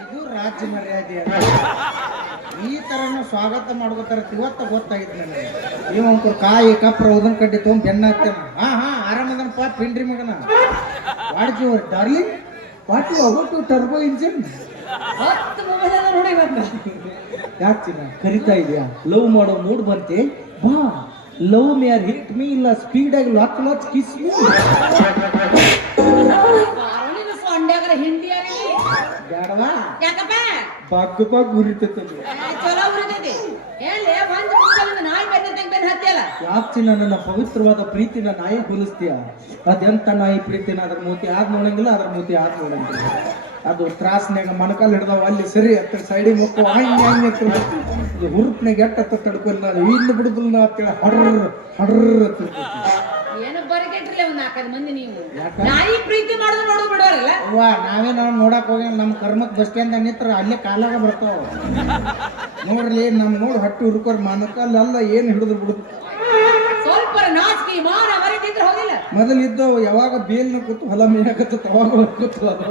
ಇದು ರಾಜ್ಯ ಮರ್ಯಾದೆ ಈ ತರನು ಸ್ವಾಗತ ಮಾಡ್ಕೋತಾರ ಇವತ್ತ ಗೊತ್ತಾಗಿತ್ತು ನನಗೆ. ನೀವು ಒಂಕುರ್ ಕಾಯಿ, ಕಪ್ರ, ಉದನ್ ಕಡ್ಡಿ ತೊಗೊಂಡ್ ಬೆನ್ನ ಹತ್ತಾನ ಹಾ ಹಾ ಆರಾಮದನಪ್ಪ ಪಿಂಡ್ರಿ ಮಗನ. ವಾಡ್ಜಿ ಅವ್ರ, darling? What you about to turbo engine ನೋಡಿ ಯಾಚಿನ ಕರಿತಾ ಇದೆಯಾ? ಲವ್ ಮಾಡೋ ಮೂಡ್ ಬಂತೆ? ಬಾ. Love me or hit me ಇಲ್ಲ ಸ್ಪೀಡ್ ಆಗಿ ಲಾಚ್ ಲಾಚ್ ಕಿಸ್ ಮೀ. ಅವನಿಗೆ ಸೊಂಡ್ಯಾಗರ ಹಿಂಡಿ ಬೇಡವಾ? ಯಾಕಪ್ಪ? ಬಗ್ಗು ಬಗ್ಗು ಉರಿತೈತೆ ಏ, ಚಲೋ ಉರಿತೈತಿ. ಹೇಳಿ ಒಂದು ನಿಮಿಷದಿಂದ ನಾಯಿ ಬೆನ್ನ ತೆಗ್ ಬೆನ್ನ ಹತ್ತಿಯಲ್ಲ? ಯಾಕೆ ನನ್ನ ಪವಿತ್ರವಾದ ಪ್ರೀತಿನ ನಾಯಿ ಹೋಲಿಸ್ತೀಯ? ಅದೆಂತ ನಾಯಿ ಪ್ರೀತಿನ? ಅದ್ರ ಮೂತಿ ಆದ್ ನೋಡಂಗಿಲ್ಲ ಅದ್ರ ಮೂತಿ ಆದ್ ನೋಡಂಗಿಲ್ಲ. ಅದು ತ್ರಾಸ್ನಾಗ ಮಣಕಾಲ್ ಹಿಡ್ದಾವ ಅಲ್ಲಿ ಸರಿ ಹತ್ತ ಸೈಡಿ ಮಕ್ಕಳು ಹಂಗೆ ಹಂಗೆ ಹುರುಪ್ನಾಗ ಎಟ್ಟ ತಡ್ಕೊಲ್ಲ ನಾನು ಇಲ್ಲಿ ಬಿಡುದಿಲ್ಲ ಅಂತೇಳಿ ಹಡ್ರ ಹಡ್ರ ನಾಲ್ಕೈದು ಮಂದಿ ನೀವು ನಾಯಿ ಪ್ರೀತಿ ಮಾಡೋದು ನೋಡೋದು ಬಿಡೋರಲ್ಲ? ಅವ್ವ ನಾವೇ ನಾವು ನೋಡಕ್ ಹೋಗಿ ನಮ್ಮ ಕರ್ಮಕ್ ಬಸ್ ಸ್ಟ್ಯಾಂಡ್ ನಿತ್ರ ಅಲ್ಲೇ ಕಾಲಾಗ ಬರ್ತಾವ. ನೋಡ್ರಿ ನಮ್ ನೋಡಿ ಹಟ್ಟಿ ಹುಡುಕೋರ್ ಮಾನಕಲ್ಲ ಏನ್ ಏನು ಹಿಡಿದು ಬಿಡುದು ಸ್ವಲ್ಪ ನಾಚಿಕೆ ಮಾನ ಮರಿತಿದ್ರೆ ಹೋಗಿಲ್ಲ. ಮೊದಲು ಇದ್ದವು ಯಾವಾಗ ಬೇಲ್ನ ಕೂತು ಹೊಲ ಮೇಯಕತ್ತ ಅವಾಗ ಕೂತು ಅದು.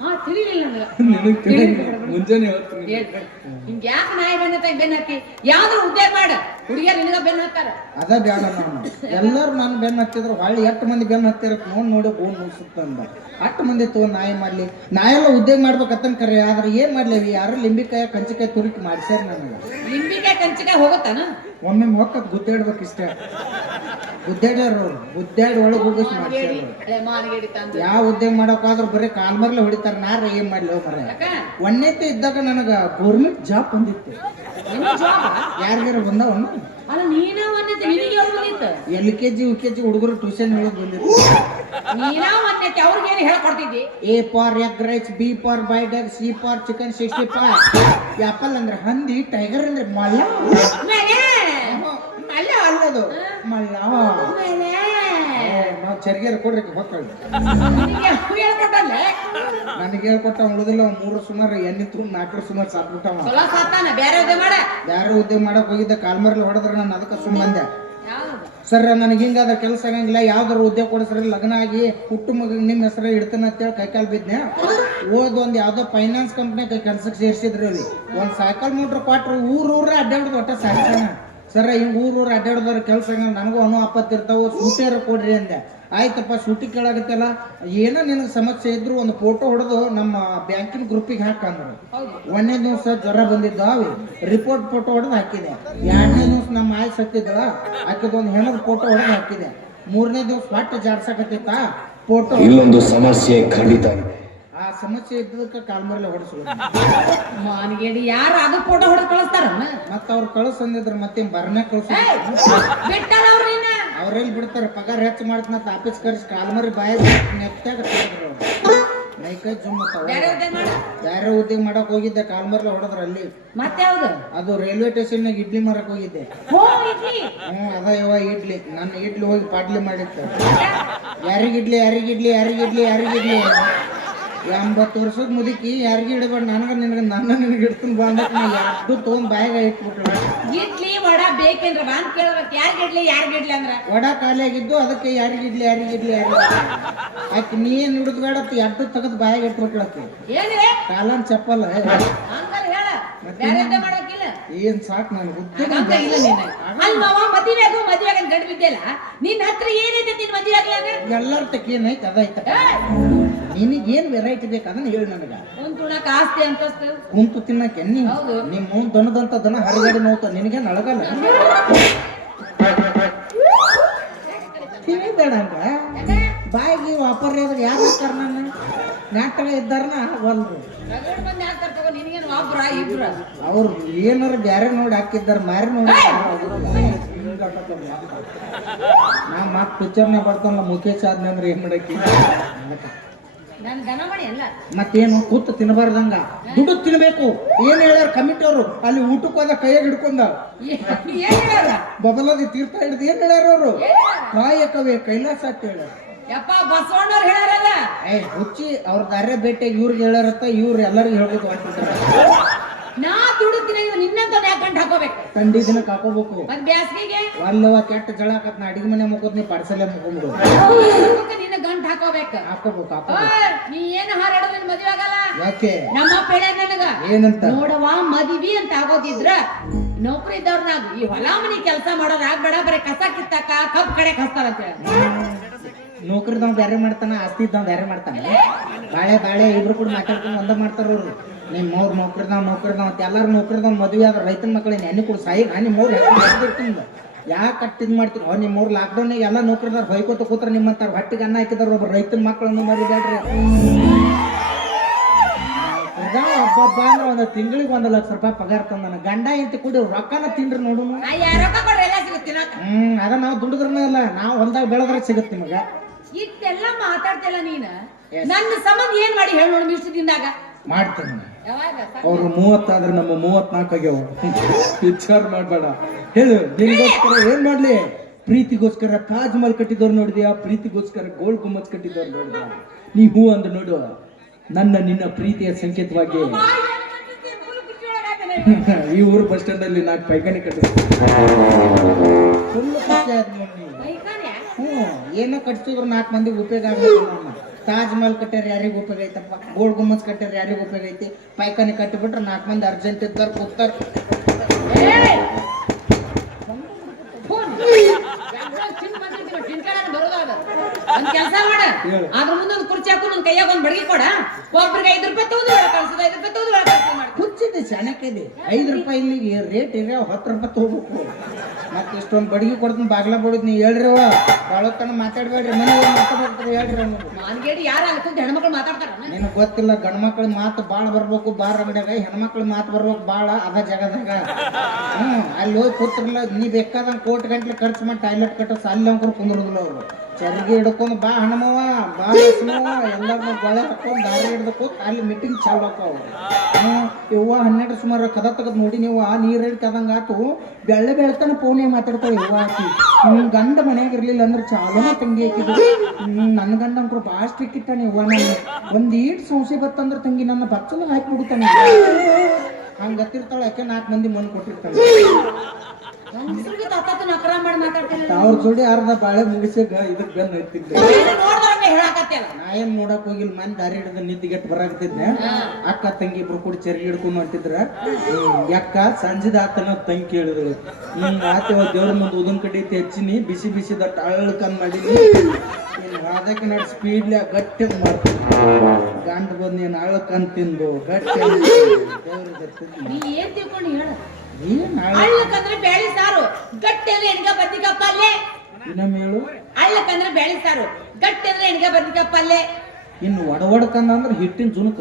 ಹಾ ತಿಳಿಲಿಲ್ಲ ನನಗೆ. ಮುಂಜಾನೆ ಹೇಳ್ತೀನಿ. ಹಿಂಗ ಯಾಕೆ ನಾಯಿ ತೆಗ್ ಬೆನ್ನ ಹಾಕಿ ಯಾವ್ದು ಉದ್ಯೋಗ ಮಾಡ? ಹುಡುಗಿಯರ್ ನಿನಗ ಬೆನ್ನ ಹತ್ತಾರ? ಅದ ಬೇಡ ನಾನು ಎಲ್ಲರೂ ನಾನು ಬೆನ್ನ ಹತ್ತಿದ್ರು ಹೊಳ್ಳಿ ಎಷ್ಟು ಮಂದಿ ಬೆನ್ನ ಹತ್ತಿರಕ್ ನೋಡ್ ನೋಡಿ ಬೋನ್ ಮುಗಿಸುತ್ತ ಅಂದ. ಅಷ್ಟು ಮಂದಿ ತಗೊಂಡ್ ನಾಯಿ ಮಾಡ್ಲಿ. ನಾಯೆಲ್ಲ ಉದ್ಯೋಗ ಮಾಡ್ಬೇಕತ್ತನ್ ಕರೆ ಆದ್ರೆ ಏನ್ ಮಾಡ್ಲಿ ಯಾರು ಲಿಂಬಿಕಾಯ ಕಂಚಿಕಾಯಿ ತುರುಕಿ ಮಾಡ್ಸ್ಯಾರ ನನಗೆ. ಲಿಂಬಿಕಾಯಿ ಕಂಚಿಕಾಯಿ ಹೋಗುತ್ತಾನ? ಒಮ್ಮೆ ಮೊಕ್ಕತ್ ಗುದ್ದಾಡ್ಬೇಕು ಇಷ್ಟ. ಗುದ್ದಾಡ್ಯಾರ ಅವ್ರು. ಗುದ್ದಾಡಿ ಒಳಗೆ ಹೋಗಿ ಮಾಡ್ಸ್ಯಾರ ಯಾವ ಉದ್ಯೋಗ ಮಾಡಕ್ಕಾದ್ರೂ ಬರೀ ಕಾಲ್ಮರ್ಲೆ ಹೊಡಿತಾರ ನಾರ ಏನ್ ಮಾಡ್ಲಿ ಮರ ಒಂದೇತೆ ಇದ್ದಾಗ ನನಗ ಗೌರ್ಮೆಂಟ್ ಜಾಬ್ ಬಂದಿತ್ತು. ಯಾರಿಗಾರ ಬಂದವ ಅಲ್ಲ ನೀನ ಒಂದೈತಿ ನಿನಗೆ ಯಾವ್ದು ಬಂದಿತ್ತು? L K G U K G ಹುಡುಗರು ಟ್ಯೂಷನ್ ಹೇಳೋದು ಬಂದಿತ್ತು ನೀನ ಒಂದೈತಿ ಅವ್ರಿಗೆ ಏನು ಹೇಳ್ಕೊಡ್ತಿದ್ದಿ A for egg rice B for ಬೈಡರ್ C for chicken sixty five apple ಅಂದ್ರೆ ಹಂದಿ ಟೈಗರ್ ಅಂದ್ರೆ ಮಲ್ಲ. ಮೇಲೆ? ಅಲ್ಲ ಅಲ್ಲದು. ಮಲ್ಲ. ಚರ್ಗಿಯರ್ ಕೊಡ್ರಿ ಮಕ್ಕಳು ನಿನಗೆ ಹೇಳ್ಕೊಟ್ಟ ಉಳಿದಿಲ್ಲ ಅವ್ನ್ ಮೂರು ಸುಮಾರು ಎಣ್ಣೆ ತುಂಬ ನಾಲ್ಕರ ಸುಮಾರು ಸಾತಾನ ಬೇರೆ ಉದ್ಯೋಗ ಮಾಡಕ್ ಹೋಗಿದ್ದೆ ಕಾಲ್ಮರ್ಲಿ ಹೊಡೆದ್ರೆ ನಾನು ಅದಕ್ಕೆ ಸುಮ್ಮ ಬಂದೆ. ಯಾವ್ದು? ಸರ್ ನನಗೆ ಹಿಂಗಾದ್ರೆ ಕೆಲಸ ಆಗಂಗಿಲ್ಲ ಯಾವ್ದಾರು ಉದ್ಯೋಗ ಕೊಡಿಸ್ರಿ ಲಗ್ನ ಆಗಿ ಹುಟ್ಟು ಮಗ ನಿಮ್ಮ ಹೆಸರು ಇಡ್ತಾನೆ ಅಂತೇಳಿ ಕೈಕಾಲು ಬಿದ್ದೆ ಓದ್ ಒಂದು ಯಾವ್ದೋ ಫೈನಾನ್ಸ್ ಕಂಪ್ನಿ ಕೆಲ್ಸಕ್ಕೆ ಸೇರಿಸಿದ್ರು ಅಲ್ಲಿ. ಒಂದು ಸೈಕಲ್ ಮೋಟ್ರ್ ಕೊಟ್ರು ಊರ್ ಊರ ಅಡ್ಡಾಡ್ದು ಒಟ್ಟ ಸಾಯ್ಸಣ ಸರ ಹಿಂಗೆ ಊರು ಅಡ್ಡಾಡ್ದವ್ರ ಕೆಲಸ ನನಗೂ ಅನು ಅಪ್ಪತ್ತಿರ್ತಾವ ಸೂಟೇರ ಕೊಡ್ರಿ ಅಂದೆ. ಆಯ್ತಪ್ಪ, ಸೂಟಿ ಕೇಳಾಗತ್ತಲ್ಲ ಏನೋ ನಿನಗೆ ಸಮಸ್ಯೆ ಇದ್ರು ಒಂದು ಫೋಟೋ ಹೊಡೆದು ನಮ್ಮ ಬ್ಯಾಂಕಿನ ಗ್ರೂಪಿಗೆ ಹಾಕಂದ್ರು ಒಂದನೇ ದಿವಸ ಜ್ವರ ಬಂದಿದ್ದಾವೆ ರಿಪೋರ್ಟ್ ಫೋಟೋ ಹೊಡೆದು ಹಾಕಿದೆ. ಎರಡನೇ ದಿವಸ ನಮ್ಮ ಆಯ್ ಸತ್ತಿದ್ದಳ ಆಕಿದೊಂದು ಹೆಣದ ಫೋಟೋ ಹೊಡೆದು ಹಾಕಿದೆ. ಮೂರನೇ ದಿವಸ ಹೊಟ್ಟೆ ಜಾಡ್ಸಕತ್ತಿತ್ತ ಫೋಟೋ ಇಲ್ಲೊಂದು ಸಮಸ್ಯೆ ಖಂಡಿತ ಆ ಸಮಸ್ಯೆ ಇದ್ದದಕ್ಕೆ ಕಾಲ್ಮರ್ಲೆ ಹೊಡಿಸಿ ಮಾನಗೇಡಿ ಯಾರು ಅದು ಫೋಟೋ ಹೊಡೆದು ಕಳಿಸ್ತಾರ ಮತ್ತ ಅವ್ರು ಕಳಿಸಂದಿದ್ರ ಮತ್ತೆ ಬರ್ನೇ ಕಳ್ಸ ಬಿಟ್ಟಲ್ಲ ಬಿಡ್ತಾರ ನಿನ್ನ ಅವ್ರೆಲ್ಲಿ ಬಿಡ್ತಾರೆ ಪಗಾರ ಹೆಚ್ಚು ಮಾಡ್ತಂತ ಆಫೀಸ್ ಕರ್ಸಿ ಕಾಲ್ಮರಿ ಬಾಯ ನೆತ್ತಾಗ ತೆಗೆದ್ರು ಮೈಕೈ ಜುಮ್ ಬೇರೆ ಉದ್ಯೋಗ ಮಾಡಕ್ ಹೋಗಿದ್ದೆ ಕಾಲ್ಮರ್ಲೆ ಹೊಡೆದ್ರ ಅಲ್ಲಿ. ಮತ್ತೆ ಯಾವ್ದು? ಅದು ರೈಲ್ವೆ ಸ್ಟೇಷನ್ ನಾಗ ಇಡ್ಲಿ ಮಾರಕ್ ಹೋಗಿದ್ದೆ. ಹ್ಮ್ ಅದ ಯಾವ ಇಡ್ಲಿ. ನನ್ನ ಇಡ್ಲಿ ಹೋಗಿ ಪಾಡ್ಲಿ ಮಾಡಿತ್ತು ಯಾರಿಗಿಡ್ಲಿ ಯಾರಿಗಿಡ್ಲಿ ಯಾರಿಗಿಡ್ಲಿ ಯಾರಿಗಿಡ್ಲಿ ಎಂಬತ್ತು ವರ್ಷದ ಮುದುಕಿ ಯಾರಿಗೆ ಇಡಬೇಡ ನನಗೆ ನಿನಗೆ ನನ್ನ ನಿನಗೆ ಇಡ್ತೀನಿ ಬಾ ಅಂತ ನಾನು ಯಾರ್ದು ತೊಗೊಂಡು ಬಾಯಿಗೆ ಇಟ್ಬಿಟ್ರು ಇಡ್ಲಿ ವಡ ಬೇಕೇನ್ರ ಅಂತ ಕೇಳ್ಬೇಕು. ಯಾರಿಗೆ ಇಡ್ಲಿ ಯಾರಿಗೆ ಇಡ್ಲಿ ಅಂದ್ರ? ವಡ ಖಾಲಿಯಾಗಿದ್ದು ಅದಕ್ಕೆ ಯಾರಿಗಿಡ್ಲಿ ಯಾರಿಗಿಡ್ಲಿ ಯಾರಿಗೆ ಆಕೆ ನೀ ಏನ್ ಹಿಡಿದು ಬೇಡ ಎರಡು ತೆಗೆದು ಬಾಯಿಗೆ ಇಟ್ಬಿಟ್ಲಕ್ಕೆ ಏನಿದೆ ಕಾಲನ್ ಮಾಡೋಕಿಲ್ಲ ಏನ್ ಸಾಕ್ ಗೊತ್ತಿಲ್ಲ ನೀನು. ಮಾವ ಮದುವೆ ಬಿದ್ದಿಲ್ಲ. ನಿನ್ನ ಹತ್ರ ಏನೈತೆ ನಿನ್ ಮದುವೆ ಆಗ್ಲಿ ಅಂದ್ರೆ ಎಲ್ಲರ ತಕ್ಕ ಏನೈತೆ ಅದೈತೆ ನಿನಗೆ ಏನು ವೆರೈಟಿ ಬೇಕು? ಅದನ್ನ ಹೇಳಿ ನನಗೆ. ಒಂದ್ ತುಣಕ್ ಆಸ್ತಿ ಅಂತಸ್ತು. ಕುಂತು ತಿನ್ನಕ್ಕೆ ನೀ ಹೌದು. ನಿಮ್ಮ ಮುಂದೆ ದನದಂತ ದನ ಹರಿಗಡೆ ನೋತ ನಿನಗೆ ನಳಗಲ್ಲ. ಕಿವಿ ಬೇಡ ಬಾಯಿಗೆ ವಾಪರ್ ಯಾರು ಹಾಕ್ತಾರ ನನ್ನ? ನಾಟಕ ಇದ್ದಾರನ? ಒಲ್ರು ರಗಡ್ ಒಬ್ರ ಇಬ್ರ. ಅವ್ರು ಏನಾರು ಬ್ಯಾರೆ ನೋಡಿ ಹಾಕಿದ್ದಾರೆ ಮಾರಿ ನೋಡಿ ನಾ ಮತ್ತೆ ಪಿಕ್ಚರ್ನ ಬರ್ತಾನಲ್ಲ ಮುಖೇಶ್ ಆದ್ಮೇಲೆ ಅಂದ್ರೆ ಏನ್ ಮಾಡಕ್ಕೆ? ಮತ್ತೇನು? ಕೂತು ತಿನ್ನಬಾರ್ದಂಗ. ದುಡ್ಡು ತಿನ್ಬೇಕು. ಏನ್ ಹೇಳ್ಯಾರ ಕಮಿಟಿ ಅವರು? ಅಲ್ಲಿ ಊಟಕ್ಕೆ ಹೋದ ಕೈಯಾಗ ಹಿಡ್ಕೊಂಡ. ಏನ್ ಹೇಳ ಬಬಲದಿ ತೀರ್ಥ ಹಿಡ್ದು ಏನ್ ಹೇಳ್ಯಾರ ಅವರು? ಕಾಯಕವೇ ಕೈಲಾಸ ಅಂತ ಏ ಹುಚ್ಚಿ ಅವ್ರ ದಾರ್ಯ ಬೇಟೆ ಇವ್ರಿಗೆ ಹೇಳ್ಯಾರತ್ತ ಇವ್ರು ಎಲ್ಲರಿಗೂ ಹೇಳ್ಬೇಕು ನಾ ದುಡುತ್ತಿನ ಇವ್ ನಿನ್ನಂತ ಗಂಟು ಹಾಕೋಬೇಕು? ತಂಡಿ ದಿನಕ್ಕೆ ಹಾಕೋಬೇಕು ಮತ್ ಬ್ಯಾಸ್ಗಿಗೆ? ಅಲ್ಲವ ಕೆಟ್ಟ ಜಳಕತ್ ನಾ ಅಡಿಗೆ ಮನೆ ಮುಖದ್ ನೀ ಪಡ್ಸಲೆ ಮುಗೊಂಡು ನಿನ್ನ ಗಂಟ್ ಹಾಕೋಬೇಕು. ಹಾಕೋಬೇಕು ನೀ ಏನು ಹಾರಾಡೋದು ನಿನ್ ಮದ್ವೆ ಆಗಲ್ಲ? ಯಾಕೆ? ನಮ್ಮ ಪೇಳೆ ನನಗ. ಏನಂತ? ನೋಡವ ಮದ್ವಿ ಅಂತ ಆಗೋದಿದ್ರ ನೌಕರಿ ಇದ್ದವ್ರನಾಗ ಈ ಹೊಲ ಮನಿ ಕೆಲಸ ಮಾಡೋರಾಗ್ಬೇಡ ಆಗ್ಬೇಡ ಬರೀ ಕಸ ಕಿತ್ತಾಕ ಕಬ್ ಕಡೆ ಕಸ್ತಾರ ಅಂತ ಹೇಳಿ. ನೌಕರಿದವ್ ಬ್ಯಾರೆ ಮಾಡ್ತಾನ ಆಸ್ತಿ ಇದ್ದವ್ ಬ್ಯಾರೆ ಮಾಡ್ತಾನ. ಬಾಳೆ ಬಾಳೆ ಇಬ್ರು ಕೂಡ ಮಾತಾಡ್ಕೊಂಡು ಒಂದ ಮಾಡ್ತಾರ ಅವ್ರು. ನಿಮ್ ಮೌರ್ ನೌಕರಿದವ್ ನೌಕರಿದವ್ ಅಂತ ಎಲ್ಲಾರು ನೌಕರಿದವ್ ಮದ್ವೆ ಆದ್ರೆ ರೈತನ ಮಕ್ಕಳು ನೆನೆ ಕೂಡ ಸಾಯಿ ನಿಮ್ಮ ಮೂರ್ ಯಾಕೆ ಕಟ್ ಇದ್ ಮಾಡ್ತೀರಿ? ಅವ್ರು ನಿಮ್ಮ ಮೂರ್ ಲಾಕ್ಡೌನ್ ಎಲ್ಲ ನೌಕರಿದಾರ ಹೊಯ್ಕೋತ ಕೂತ್ರ ನಿಮ್ಮಂತಾರ ಹೊಟ್ಟಿಗೆ ಅನ್ನ ಹಾಕಿದಾರ ಒಬ್ಬ ರೈತನ ಮಕ್ಕಳನ್ನು ಮರಿಬೇಡ್ರಿ. ಹಬ್ಬ ಅಂದ್ರೆ ಒಂದು ತಿಂಗಳಿಗೆ ಒಂದು ಲಕ್ಷ ರೂಪಾಯಿ ಪಗಾರ ತಂದಾನ ಗಂಡ ಇಂತ ಕೂಡಿ ರೊಕ್ಕನ ತಿನ್ರಿ ನೋಡು ನಾ ಹ್ಮ್ ಅದ ನಾವು ದುಡಿದ್ರನ ಇಲ್ಲ ನಾವು ಹೊಲ್ದಾಗ ಬೆಳೆದ್ರೆ ಸಿಗುತ್ತೆ ನಿಮಗ. ಇಷ್ಟೆಲ್ಲ ಮಾತಾಡ್ತಿಲ್ಲ ನೀನ್? ನನ್ನ ಸಂಬಂಧ ಏನ್ ಮಾಡಿ ಹೇಳಿ ನೋಡಿ ಇಷ್ಟು ದಿನದಾಗ. ಮಾಡ್ತೀನಿ. ಅವ್ರು ಮೂವತ್ತಾದ್ರೆ ನಮ್ಮ ಮೂವತ್ನಾಲ್ಕು ಆಗ್ಯಾವ. ವಿಚಾರ ಮಾಡ್ಬೇಡ. ಹೇಳು ನಿಮ್ಗೋಸ್ಕರ ಏನ್ ಮಾಡ್ಲಿ? ಪ್ರೀತಿಗೋಸ್ಕರ ತಾಜ್ ಮಹಲ್ ಕಟ್ಟಿದವ್ರು ನೋಡಿದ್ಯಾ? ಪ್ರೀತಿಗೋಸ್ಕರ ಗೋಲ್ ಗುಮ್ಮತ್ ಕಟ್ಟಿದವ್ರು ನೋಡಿದ್ಯಾ? ನೀ ಹೂ ಅಂದ್ ನೋಡು. ನನ್ನ ನಿನ್ನ ಪ್ರೀತಿಯ ಸಂಕೇತವಾಗಿ. ಈ ಊರು ಬಸ್ ಸ್ಟ್ಯಾಂಡ್ ಅಲ್ಲಿ ನಾಲ್ಕು ಪೈಖಾನೆ ಕಟ್ಟಿದ್ರು ಏನೋ ಕಟ್ಸಿದ್ರು ನಾಲ್ಕು ಮಂದಿಗೆ ಉಪಯೋಗ ಆಗ್ಬೇಕು ನಮ್ಮ ತಾಜ್ ಮಹಲ್ ಕಟ್ಟ್ಯಾರ ಯಾರಿಗೂ ಉಪಯೋಗ ಐತಪ್ಪ? ಗೋಲ್ಡ್ ಗುಮ್ಮಚ್ ಕಟ್ಟ್ಯಾರ ಯಾರಿಗೂ ಉಪಯೋಗ ಐತಿ? ಪೈಖಾನೆ ಕಟ್ಟಿಬಿಟ್ರೆ ನಾಲ್ಕು ಮಂದಿ ಅರ್ಜೆಂಟ್ ಇದ್ದಾರ ಕೂತಾರ. ಒಂದ್ ಕೆಲಸ ಮಾಡ. ಅದ್ರ ಮುಂದೆ ಒಂದು ಕುರ್ಚಿ ಹಾಕು ನನ್ ಕೈಯಾಗ ಒಂದ್ ಬಡಗಿ ಕೊಡ. ಒಬ್ರಿಗೆ ಐದು ರೂಪಾಯಿ ತಗೊಂಡು ಒಳಗ್ ಕಳ್ಸೋದು ಐದು ರೂಪಾಯಿ ತಗೊಂಡು ಒಳಗ್ ಕಳ್ಸೋದು ಮಾಡಿ ಹುಚ್ಚಿದೆ ಚಾಣಕ್ಯದೆ ಐದು ರೂಪಾಯಿ ಇಲ್ಲಿಗೆ ರೇಟ್ ಇರ ಹತ್ತು ರೂಪಾಯಿ ತಗೋಬೇಕು. ಮತ್ತೆ ಇಷ್ಟೊಂದು ಬಡಿಗೆ ಕೊಡ್ತೀನಿ ಬಾಗ್ಲ ಬಡಿದ್ ನೀ ಹೇಳ್ರಿ ಅವ ಬಾಳತನ ಮಾತಾಡ್ಬೇಡ್ರಿ ಮನೆ ಮಾತಾಡ್ತಾರೆ ಹೇಳ್ರಿ ಅನ್ನೋದು. ಮಾನ್ಗೇಡಿ ಯಾರ ಕುಂತ ಹೆಣ್ಮಕ್ಳು ಮಾತಾಡ್ತಾರ? ನಿನಗೆ ಗೊತ್ತಿಲ್ಲ ಗಂಡ ಮಕ್ಳ ಮಾತು ಭಾಳ ಬರ್ಬೇಕು ಬಾರ್ ಅಂಗಡಿಯಾಗ. ಹೆಣ್ಮಕ್ಳ ಮಾತು ಬರ್ಬೇಕು ಭಾಳ ಅದ ಜಗದಾಗ. ಹ್ಞೂ ಅಲ್ಲಿ ಹೋಗಿ ಕೂತ್ರಲ್ಲ ನೀ ಬೇಕಾದಂಗೆ ಕೋಟಿ ಗಂಟ್ಲೆ ಖರ್ಚು ಮಾಡಿ ಟಾಯ್ಲೆಟ್ ಕಟ್ಟೋ ಅಲ್ಲಿ ಅಂಕರು ಕುಂದ್ರದಿಲ್ಲ ಅವರು. ಚರ್ಗಿ ಹಿಡ್ಕೊಂಡು ಬಾ ಹಣಮವ ಬಾ ಲಕ್ಷ್ಮವ ಎಲ್ಲರನ್ನ ಗೊಳೆ ಹಾಕೊಂಡು ದಾರಿ ಹಿಡ್ದು ಅಲ್ಲಿ ಮೀಟಿಂಗ್ ಚಾಲು ಆಕಾವು ಇವ್ವ ಹನ್ನೆರಡು ಸುಮಾರು ಕದ ತೆಗೆದು ನೋಡಿ ನೀವು ಆ ನೀರು ಹಿಡ್ಕದಂಗ ಆತು. ಬೆಳ್ಳೆ ಬೆಳ್ತಾನ ಫೋನೇ ಮಾತಾಡ್ತಾವೆ ಇವ್ವ ಆಕಿ. ಗಂಡ ಮನೆಯಾಗ ಇರ್ಲಿಲ್ಲ ಅಂದ್ರೆ ಚಾಲೂನ ತಂಗಿ ಹಾಕಿದ್ರು ನನ್ನ ಗಂಡ ಅಂಕರು ಭಾಳ ಸ್ಟ್ರಿಕ್ ಇಟ್ಟಾನೆ ಇವ್ವ ನಾನು. ಒಂದು ಈಟ್ ಸಂಶಯ ಬತ್ತಂದ್ರೆ ತಂಗಿ ನನ್ನ ಬಚ್ಚಲ ಹಾಕಿ ಬಿಡ್ತಾನೆ ಹಂಗೆ ಗತ್ತಿರ್ತಾಳೆ ಯಾಕೆ ನಾಲ್ಕು ಮಂದಿ ಮಣ್ಣು ಕೊಟ್ಟಿರ್ತಾನೆ ಅವ್ರ ಜೋಡಿ ಅರ್ಧ ಬಾಳೆ ಮುಗಿಸಾಗ ಐತಿದ್ದೆ ನೋಡಿದ್ರೆ ಹೇಳಾಕತ್ತಲ್ಲ ನಾ ಏನ್ ನೋಡಕ್ ಹೋಗಿಲ್ಲ ಮನ್ ದಾರಿ ಹಿಡಿದ ನಿದ್ದಿಗೆಟ್ ಬರಾಕತ್ತಿದ್ನೆ ಅಕ್ಕ ತಂಗಿ ಇಬ್ರು ಕೂಡ ಚರ್ಗಿ ಹಿಡ್ಕೊಂಡು ಹೊಂಟಿದ್ರ. ಅಕ್ಕ ಯಾಕ? ಸಂಜಿದ ಆತನ ತಂಗಿ ಕೇಳಿದಳು ಹ್ಮ್ ಆತವ ದೇವ್ರ ಮುಂದೆ ಉದನ್ ಕಡಿ ಹೆಚ್ಚಿನಿ ಹಚ್ಚಿನಿ ಬಿಸಿ ಬಿಸಿ ದಟ್ಟ ಅಳ್ಳಕನ್ ಮಾಡೀನಿ. ನೀನ್ ಅದಕ್ಕೆ ನಡ್ ಸ್ಪೀಡ್ಲೆ ಗಟ್ಟಿ ಮಾಡ್ತೀನಿ ಗಂಡ ಬಂದ್ ನೀನ್ ಅಳ್ಳಕನ್ ತಿಂದು ಗಟ್ಟಿ ದೇವ್ರಿಗೆ ಅಳ್ಳಕ್ಕಂದ್ರೆ ಬ್ಯಾಳಿ ಸಾರು. ಗಟ್ಟಿ ಅಂದ್ರೆ ಎಣ್ಗ ಬದ್ನಿಕ ಪಲ್ಲೆ? ಇನ್ನೊಮ್ಮೆ ಹೇಳು. ಅಳ್ಳಕ್ಕಂದ್ರೆ ಬೇಳೆ ಸಾರು. ಗಟ್ಟಿ ಅಂದ್ರೆ ಎಣ್ಗ ಬದ್ನಿಕ ಪಲ್ಲೆ? ಇನ್ನು ಒಡ ಒಡಕಂದ ಅಂದ್ರೆ ಹಿಟ್ಟಿನ ಜುಣುಕ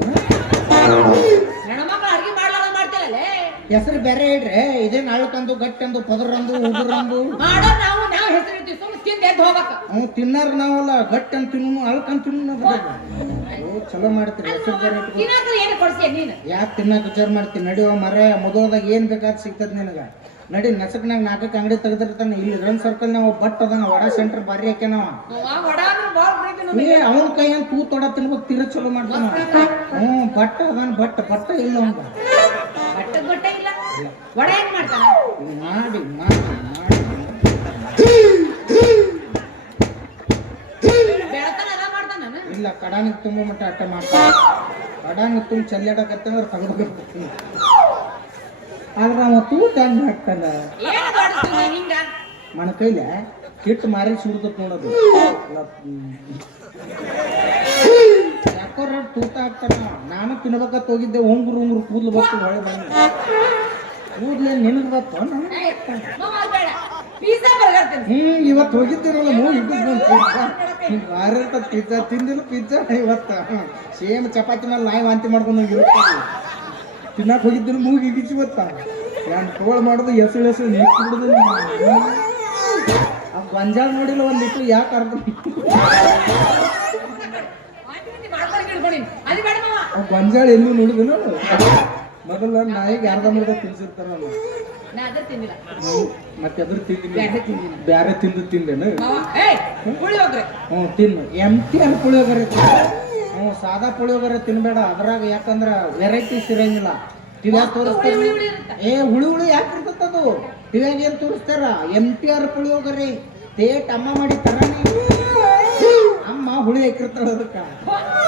ಹೆಣ್ಮಕ್ಳು ಅಡ್ಗೆ ಮಾಡ್ಲಾರ ಮಾಡ್ತಿರಲ್ಲೇ ಹೆಸರು ಬೇರೆ ಹೇಳ್ರಿ. ಇದೇ ಅಳ್ಕಂದು ಗಟ್ಟಂದು ಪದರಂದು ಉದುರಂದು. ಮಾಡೋ ನಾವು ನಾವು ಹೆಸರು ಇರ್ತೀವಿ ಸುಮ್ಮನೆ ತಿಂದು ಎದ್ದು ಹೋಗ್ಬೇಕ. ಅವ್ ತಿನ್ನಾರ ನಾವಲ್ಲ ಗಟ್ಟ ಅಂತ ತಿನ್ನು ಅಳ್ಕಂತ ತಿನ್ನು ಚಲೋ ಮಾಡ್ತೀರಿ ಹೆಸರು ಬೇರೆ ತಿನ್ನಾಕ ಏನು ಕೊಡ್ಸಿ ನೀನು? ಯಾಕೆ ತಿನ್ನಕ್ ವಿಚಾರ ಮಾಡ್ತೀನಿ ನಡಿ ಮರ ಮೊದಲದಾಗ ಏನ್ ಬೇಕಾದ್ ಸಿಗ್ತದ ನಿನಗ? ನಡಿ ನಸಕ್ನಾಗ ನಾಲ್ಕಕ್ಕೆ ಅಂಗಡಿ ತೆಗೆದಿರ್ತಾನೆ. ಇಲ್ಲಿ ರನ್ ಸರ್ಕಲ್ ನಾವು ಬಟ್ ಅದನ್ನ ವಡಾ ಸೆಂಟರ್ ಬಾರಿ ಹಾಕ್ಯಾನವ. ಏ ಅವನ ಕೈ ಅಂತ ತೂ ತೊಡ ತಿನ್ಬೇಕು ತೀರ ಚಲೋ ಮಾಡ್ತಾನ. ಹ್ಞೂ ಬಟ್ಟ ಅದಾನ ಬಟ್ಟ ಬಟ್ಟ ಇಲ್ಲ ಇಲ್ಲ ವಡ ಹೆಂಗ್ ಮಾಡ್ತಾನ ಮಾಡಿ ಮಾಡಿ ಮಾಡಿ. ಬೆಳತನ ಅದ ಮಾಡ್ತಾನ ಇಲ್ಲ ಕಡಾನಿಗೆ ತುಂಬ ಮಟ್ಟ ಅಟ್ಟ ಮಾಡ್ತಾನೆ. ಕಡಾನಿಗೆ ತುಂಬ ಚಲ್ಲಾಡಕತ್ತಂದ್ರೆ ತೆಗೆದು ಆದ್ರೆ ಅವ ತೂತ ಹೆಂಗ್ ಹಾಕ್ತಾನ ಏನು ಹಿಂಗ? ಮನ ಕೈಲೆ ಹಿಟ್ಟು ಮಾರಿ ಸುಡ್ತತ್ ನೋಡೋದು. ಯಾಕೋ ರೇಟ್ ತೂತ ಹಾಕ್ತಾನ ನಾನು ತಿನ್ಬೇಕಂತ ಹೋಗಿದ್ದೆ ಉಂಗುರು ಉಂಗುರು ಕೂದ್ಲು ಬರ್ತು ಹೊಳೆ ಬಂದು ಕೂದ್ಲೆ ನಿನಗೆ ಗೊತ್ತು? ಹ್ಮ್ ಇವತ್ತು ಹೋಗಿದ್ದಿರಲ್ಲ ಮೂವಿ ಪಿಜ್ಜಾ ವಾರ ಪಿಜ್ಜಾ ತಿಂದಿಲ್ಲ ಪಿಜ್ಜಾ ಇವತ್ತ. ಸೇಮ್ ಚಪಾತಿ ಮೇಲೆ ನಾಯಿ ವಾಂತಿ ಮಾಡ್ಕೊಂಡು ತಿನ್ನಕ್ಕೆ ತಿನ್ನಕ್ ಹೋಗಿದ್ದೀನಿ ಮೂಗಿ ಗಿಚ್ಚಿ ಗೊತ್ತ ನಾನು ತೋಳ ಮಾಡೋದು ಹೆಸಳು ಹೆಸರು ಕುಡಿದು ಆ ಗೊಂಜಾಳ ನೋಡಿಲ್ಲ ಒಂದಿಟ್ಟು ಯಾಕೆ ಅರ್ಧ ಆ ಗೊಂಜಾಳ ಎಲ್ಲೂ ನೋಡಿದ್ರು ಮೊದಲ ನಾಯಿಗೆ ಅರ್ಧ ಮರ್ಧ ತಿನ್ಸಿರ್ತಾರಲ್ಲ? ನಾ ತಿಂದಿಲ್ಲ. ಮತ್ತೆ ಅದ್ರ ತಿಂದಿಲ್ಲ. ಬ್ಯಾರೆ ಬ್ಯಾರೆ ತಿಂದು ತಿಂದೇನು? ಮಾವ ಏಯ್ ಪುಳಿ ಹೋಗ್ರಿ ಹ್ಞೂ ತಿನ್ನು. ಎಂಟಿ ಅಲ್ಲಿ ಪುಳಿಯೋಗರೆ ಹ್ಮ್ ಹ್ಞೂ ಸಾದಾ ಪುಳಿಯೋಗರೆ ತಿನ್ಬೇಡ. ಅದ್ರಾಗ ಯಾಕಂದ್ರ ವೆರೈಟೀಸ್ ಇರಂಗಿಲ್ಲ. ಟಿವ್ಯಾಗ ತೋರಿಸ್ತಾರ ಹುಳಿ ಹುಳಿ ಇರುತ್ತೆ. ಏ ಹುಳಿ ಹುಳಿ ಯಾಕೆ ಟಿವ್ಯಾಗ ಏನ್ ತೋರಿಸ್ತಾರ? ಎಂ ಟಿ ಆರ್ ಪುಳಿಯೋಗರೆ. ತೇಟ್ ಅಮ್ಮ ಮಾಡಿ ತರಾನಿ. ಅಮ್ಮ ಹುಳಿ ಹಾಕಿರ್ತಾಳ ಅದಕ್ಕ.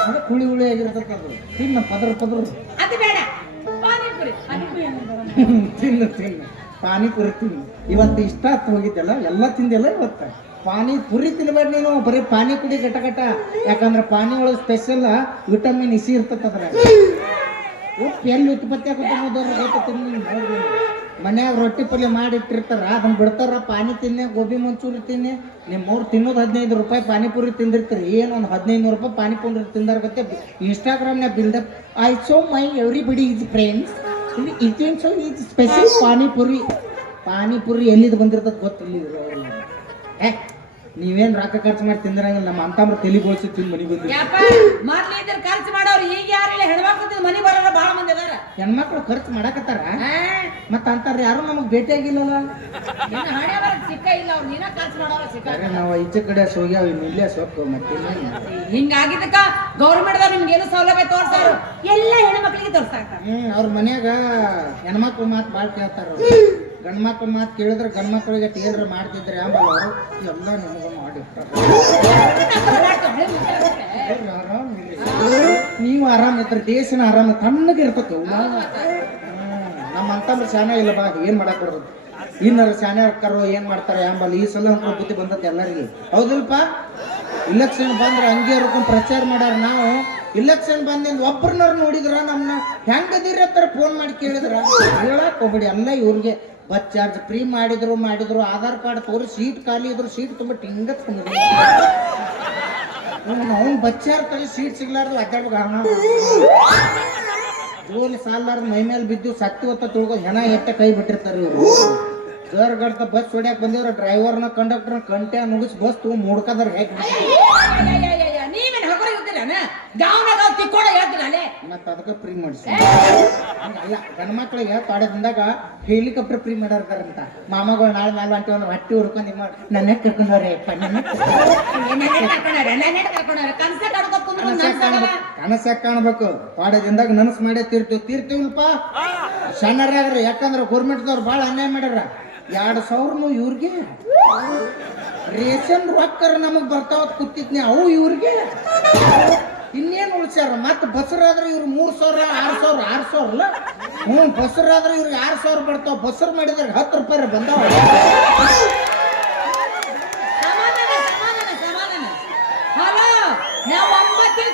ಅದಕ್ಕೆ ಹುಳಿ ಹುಳಿ ಆಗಿರ್ತದ ಅದು. ತಿನ್ನ ಪದ್ರ ಪದ್ರ. ಅದು ಬೇಡ. ತಿನ್ನು ತಿನ್ನು. ಪಾನಿಪುರಿ ತಿನ್ನು. ಇವತ್ತು ಇಷ್ಟ ಹತ್ತು ಹೋಗಿದ್ದೆಲ್ಲ, ಎಲ್ಲ ತಿಂದಿಲ್ಲ ಇವತ್ತು. ಪಾನಿಪುರಿ ತಿನ್ಬೇಡ ನೀನು, ಬರೀ ಪಾನಿ ಕುಡಿ ಗಟ ಗಟ ಯಾಕಂದ್ರೆ ಪಾನಿ ಒಳಗೆ ಸ್ಪೆಷಲ್ ವಿಟಮಿನ್ ಇಸಿ ಇರ್ತದ ಅದ್ರಾಗ. ಉಪ್ಪು ಎಲ್ಲಿ ಉತ್ಪತ್ತಿ ಆಗುತ್ತೆ ಗೊತ್ತ, ತಿನ್ನಿ ನೋಡ್ರಿ ಮನ್ಯಾಗ ರೊಟ್ಟಿ ಪಲ್ಯ ಮಾಡಿಟ್ಟಿರ್ತಾರ ಅದನ್ನ ಬಿಡ್ತಾರ, ಪಾನಿ ತಿನ್ನೆ, ಗೋಬಿ ಮಂಚೂರಿ ತಿನ್ನೆ. ನಿಮ್ಮ ಮೂರು ತಿನ್ನೋದು ಹದಿನೈದು ರೂಪಾಯಿ ಪಾನಿಪುರಿ ತಿಂದಿರ್ತೀರಿ. ಏನು ಒಂದು ಹದಿನೈದು ನೂರು ರೂಪಾಯಿ ಪಾನಿಪುರಿ ತಿಂದಾರ ಗೊತ್ತೆ. ಇನ್ಸ್ಟಾಗ್ರಾಮ್ನಾಗ ಬಿಲ್ದ I so my everybody is friends it so is special panipuri panipuri ಎಲ್ಲಿದ್ ಬಂದಿರ್ತದ ಗೊತ್ತಿಲ್ಲ ಏ ನೀವೇನ್ ರೊಕ್ಕ ಖರ್ಚು ಮಾಡಿ ತಿಂದಿರಂಗಿಲ್ಲ ನಮ್ಮ ಅಂತಂಬ್ರ ತಲೆ ಬೋಳ್ಸಿ ತಿಂದು ಮನೆಗೆ ಬಂದ್ರಿ. ಯಪ್ಪ ಮೊದ್ಲು ಇದ್ರ ಖರ್ಚು ಮಾಡೋರು ಈಗ ಯಾರಿಲ್ಲ ಹೆಣ್ಮಕ್ಳು ಮನಿ ಬರೋರು ಬಾಳ ಮಂದಿ ಅದಾರ. ಹೆಣ್ಮಕ್ಳು ಖರ್ಚು ಮಾಡಕತ್ತಾರ? ಮತ್ತ ಅಂತಾರ ಯಾರು ನಮಗ್ ಭೇಟಿಯಾಗಿಲ್ಲಲ್ಲ ನಿನ್ನ ಹಣೆ ಬರಕ್ ಸಿಕ್ಕ ಇಲ್ಲ ಅವ್ರು ನೀನ ಖರ್ಚು ಮಾಡೋರ ಸಿಕ್ಕ ಅರೆ ನಾವು ಈಚೆ ಕಡೆ ಹೋಗ್ಯಾವ ಇಲ್ಲೇ ಸೊಕ್ಕು ಮತ್ತೆ ಹಿಂಗಾಗಿದ್ದಕ್ಕ ಗೌರ್ಮೆಂಟ್ದವ್ರು ನಿಮ್ಗೆ ಏನು ಸೌಲಭ್ಯ ತೋರ್ಸಾರು? ಎಲ್ಲ ಹೆಣ್ಮಕ್ಳಿಗೆ ತೋರ್ಸಾಕ್ತಾರ ಹ್ಮ್ ಅವ್ರ ಮನ್ಯಾಗ ಹೆಣ್ಮಕ್ಳು ಮಾತು ಭಾಳ ಕೇಳ್ತಾರ ಗಂಡ್ಮಕ್ಳು ಮಾತು ಕೇಳಿದ್ರೆ ಗಂಡ್ಮಕ್ಳಿಗೆ ಏನ್ರ ಮಾಡ್ತಿದ್ರೆ ಆಮೇಲೆ ಅವರು, ಎಲ್ಲ ನಮಗೂ ಮಾಡಿರ್ತಾರೆ. ನೀವು ಆರಾಮ್ ಇರ್ತಾರೆ ದೇಶನ ಆರಾಮ ತಣ್ಣಗೆ ಇರ್ತತೆ ನಮ್ಮ ಅಂತಂದ್ರೆ ಶಾನೆ ಇಲ್ಲ ಬಾ ಏನ್ ಮಾಡಕ್ ಬರೋದು? ಇನ್ನರ ಶಾನೆ ಅಕ್ಕರು ಏನ್ ಮಾಡ್ತಾರೆ ಆಮೇಲೆ ಈ ಸಲ ಅಂತ ಬುದ್ಧಿ ಬಂದತ್ತೆ ಎಲ್ಲರಿಗೆ. ಹೌದಿಲ್ಪ? ಇಲೆಕ್ಷನ್ ಬಂದ್ರೆ ಹಂಗೆ ಇರ್ಕೊಂಡು ಪ್ರಚಾರ ಮಾಡ್ಯಾರ ನಾವು. ಇಲೆಕ್ಷನ್ ಬಂದಿಂದ ಒಬ್ಬರನ್ನ ನೋಡಿದ್ರ ನಮ್ಮನ್ನ ಹೆಂಗದಿರಿ ಅಂತಾರ ಫೋನ್ ಮಾಡಿ ಕೇಳಿದ್ರ? ಹೇಳಕ್ ಹೋಗ್ಬೇಡಿ, ಅಲ್ಲ ಇವ್ರಿಗೆ ಬಸ್ ಚಾರ್ಜ್ ಫ್ರೀ ಮಾಡಿದ್ರು ಮಾಡಿದ್ರು, ಆಧಾರ್ ಕಾರ್ಡ್ ತೋರಿ ಸೀಟ್ ಖಾಲಿ ಇದ್ರು, ಸೀಟ್ ತುಂಬ ಟಿಂಗತ್ ಅವ್ನು ಬಚ್ಚಾರ್ ತಲೆ ಸೀಟ್ ಸಿಗ್ಲಾರ್ದು ಅಡ್ಡಾಡ್ಬೇಕು ಜೋಲಿ ಸಾಲಾರ್ದು ಮೈ ಮೇಲೆ ಬಿದ್ದು ಸತ್ತಿ ಹೊತ್ತ ತುಳ್ಕೊ ಹೆಣ ಎಟ್ಟ ಕೈ ಬಿಟ್ಟಿರ್ತಾರೆ ಇವರು. ಜೋರ್ ಗಡ್ತ ಬಸ್ ಹೊಡ್ಯಾಕ್ ಬಂದಿವ್ರ ಡ್ರೈವರ್ನ, ಕಂಡಕ್ಟರ್ನ ಕಂಟ್ಯಾ ಮುಗಿಸಿ ಬಸ್ ತಗೊಂಡ್ ಮುಡ್ಕದಾರ ಹೇಗೆ? ಗಾವ್ನಾಗ ಹೇಳ್ತೀನಿ ಮತ್ತೆ ಅದಕ್ಕೆ ಫ್ರೀ ಮಾಡಿಸಿ. ಅಲ್ಲ ಗಂಡ್ಮಕ್ಳಿಗೆ ತೊಡೆದಿಂದಾಗ ಹೆಲಿಕಾಪ್ಟರ್ ಫ್ರೀ ಮಾಡಿರ್ತಾರಂತ ಮಾಮಗಳು ನಾಳೆ ನಾಳೆ ಅಂತ ಒಂದು ಹೊಟ್ಟಿ ಹುಡ್ಕೊಂಡು ನಿಮ್ಮ ನನ್ನ ಕರ್ಕೊಂಡವ್ರೆ ನನ್ನ ಕನ್ಸ ಕಾಣ್ಬೇಕು ಪಾಡದಿಂದಾಗ ನನಸು ಮಾಡೇ ತೀರ್ತೀವಿ. ತೀರ್ತೀವಲ್ಪ? ಸಣ್ಣರಾಗ್ರಿ ಯಾಕಂದ್ರೆ ಗೌರ್ಮೆಂಟ್ದವ್ರು ಭಾಳ ಅನ್ಯಾಯ ಮಾಡ್ಯಾರ. ಎರಡು ಸಾವಿರನು ಇವ್ರಿಗೆ. ರೇಷನ್ ರೊಕ್ಕರ ನಮಗ್ ಬರ್ತಾವ ಕೂತಿದ್ನಿ, ಅವು ಇವ್ರಿಗೆ. ಇನ್ನೇನು ಉಳ್ಸ್ಯಾರ? ಮತ್ತೆ ಬಸರಾದ್ರೆ ಇವ್ರು ಮೂರ್ ಸಾವಿರ, ಆರು ಸಾವಿರ ಆರು ಸಾವಿರ ಹ್ಞೂ, ಬಸರಾದ್ರೆ ಇವ್ರಿಗೆ ಆರು ಸಾವಿರ ಬರ್ತಾವ. ಬಸರ್ ಮಾಡಿದ್ರೆ ಹತ್ತು ರೂಪಾಯಿ ಬಂದಾವ.